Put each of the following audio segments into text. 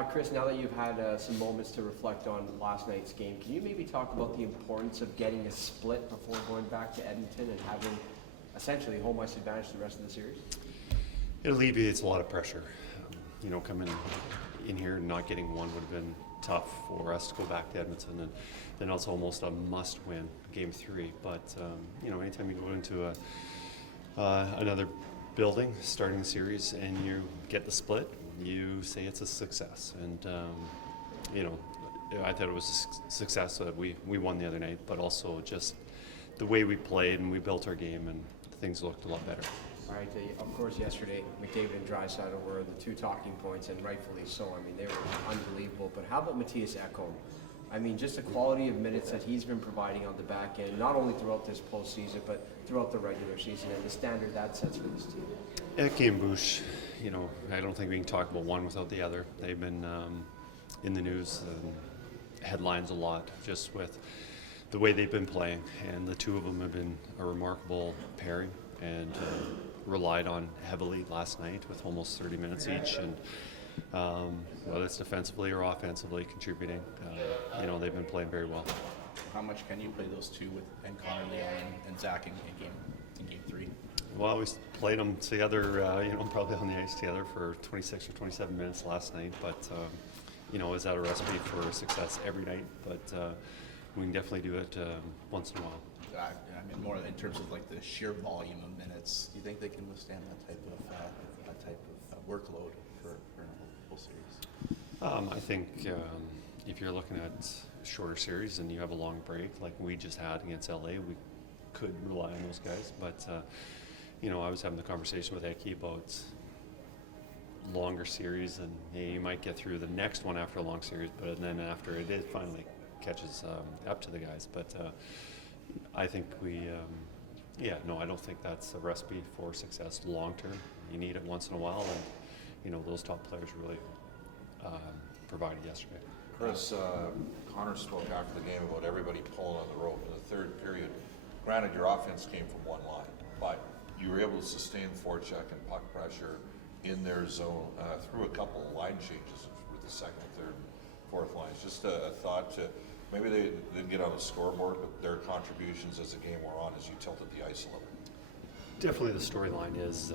Kris, now that you've had some moments to reflect on last night's game, can you maybe talk about the importance of getting a split before going back to Edmonton and having essentially home ice advantage the rest of the series? It alleviates a lot of pressure. Coming in here and not getting one would have been tough for us to go back to Edmonton, and then it's almost a must-win Game 3. But anytime you go into another building, starting the series, and you get the split, you say it's a success. And I thought it was a success that we won the other night, but also just the way we played and we built our game, and things looked a lot better. All right, of course, yesterday, McDavid and Draisaitl were the two talking points, and rightfully so. I mean, they were unbelievable. But how about Matthias Ekholm? I mean, just the quality of minutes that he's been providing on the back end, not only throughout this postseason, but throughout the regular season, and the standard that sets for this team. Eki and Bush, I don't think we can talk about one without the other. They've been in the news and headlines a lot, just with the way they've been playing. And the two of them have been a remarkable pairing, and relied on heavily last night with almost 30 minutes each, and whether it's defensively or offensively contributing, they've been playing very well. How much can you play those two with Connor, Leon, and Zach in game 3? Well, we played them together, probably on the ice together for 26 or 27 minutes last night, but is that a recipe for success every night? But we can definitely do it once in a while. I mean, more in terms of like the sheer volume of minutes. Do you think they can withstand that type of workload for a whole series? I think if you're looking at shorter series and you have a long break like we just had against LA, we could rely on those guys. But I was having the conversation with Eki about longer series, and you might get through the next one after a long series, but then after it finally catches up to the guys. But I think I don't think that's a recipe for success long term. You need it once in a while, and those top players really provided yesterday. Kris, Connor spoke after the game about everybody pulling on the rope in the third period. Granted, your offense came from one line, but you were able to sustain forecheck and puck pressure in their zone through a couple of line changes with the second, third, and fourth lines. Just a thought to maybe they didn't get on the scoreboard, but their contributions as the game wore on as you tilted the ice a little. Definitely the storyline is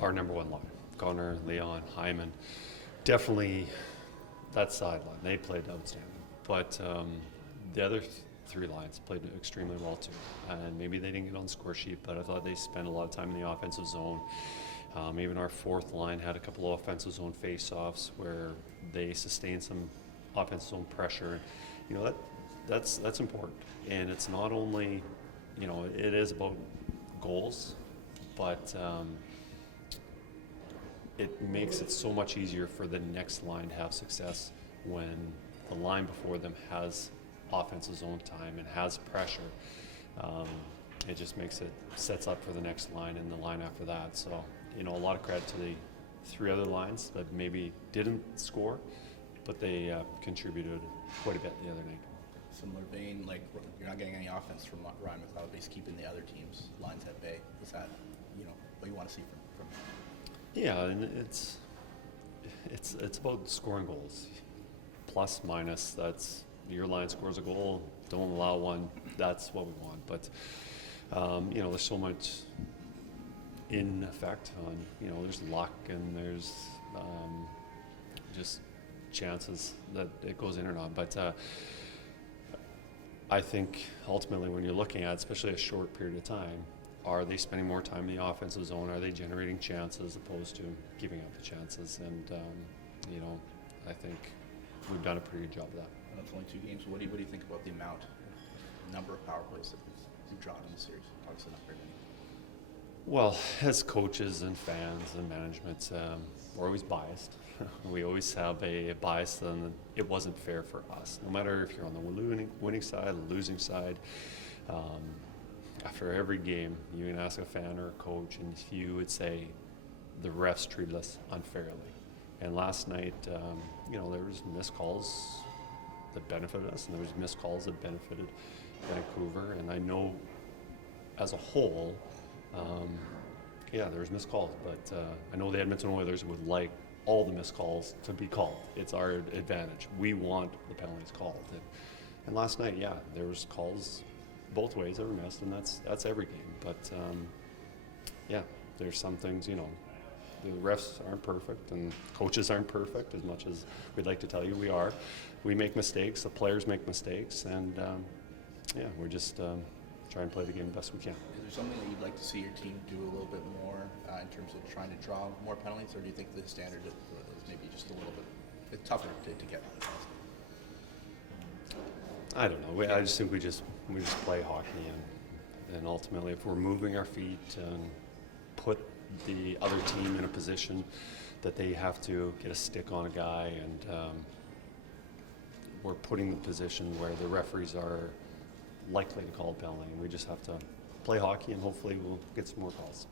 our number one line. Connor, Leon, Hyman. Definitely that sideline. They played outstanding. But the other three lines played extremely well too. And maybe they didn't get on the score sheet, but I thought they spent a lot of time in the offensive zone. Even our fourth line had a couple of offensive zone face-offs where they sustained some offensive zone pressure. That's important, and it's not only, it is about goals, but it makes it so much easier for the next line to have success when the line before them has offensive zone time and has pressure. It just sets up for the next line and the line after that. So, a lot of credit to the three other lines that maybe didn't score, but they contributed quite a bit the other night. Similar vein, like you're not getting any offense from Ryan McLeod, but he's keeping the other team's lines at bay. Is that, what you want to see from him? Yeah, and it's about scoring goals. Plus, minus, that's your line scores a goal, don't allow one, that's what we want. But, there's so much in effect on, there's luck and there's just chances that it goes in or not. But I think ultimately when you're looking at, especially a short period of time, are they spending more time in the offensive zone? Are they generating chances as opposed to giving up the chances? And, I think we've done a pretty good job of that. It's only 2 games. What do you think about the number of power plays that we've drawn in the series? Obviously not very many. Well, as coaches and fans and management, we're always biased. We always have a bias that it wasn't fair for us. No matter if you're on the winning side, the losing side, after every game, you can ask a fan or a coach, and you would say the refs treated us unfairly. And last night, there was missed calls that benefited us, and there was missed calls that benefited Vancouver. And I know, as a whole, there was missed calls, but I know the Edmonton Oilers would like all the missed calls to be called. It's our advantage. We want the penalties called. And last night, yeah, there was calls both ways that were missed, and that's every game. But yeah, there's some things, you know, the refs aren't perfect and coaches aren't perfect, as much as we'd like to tell you we are. We make mistakes, the players make mistakes, and yeah, we're just trying to play the game the best we can. Is there something that you'd like to see your team do a little bit more in terms of trying to draw more penalties, or do you think the standard is maybe just a little bit tougher to get? I don't know. I just think we just play hockey, and ultimately, if we're moving our feet and put the other team in a position that they have to get a stick on a guy, and we're putting the position where the referees are likely to call a penalty, and we just have to play hockey, and hopefully we'll get some more calls.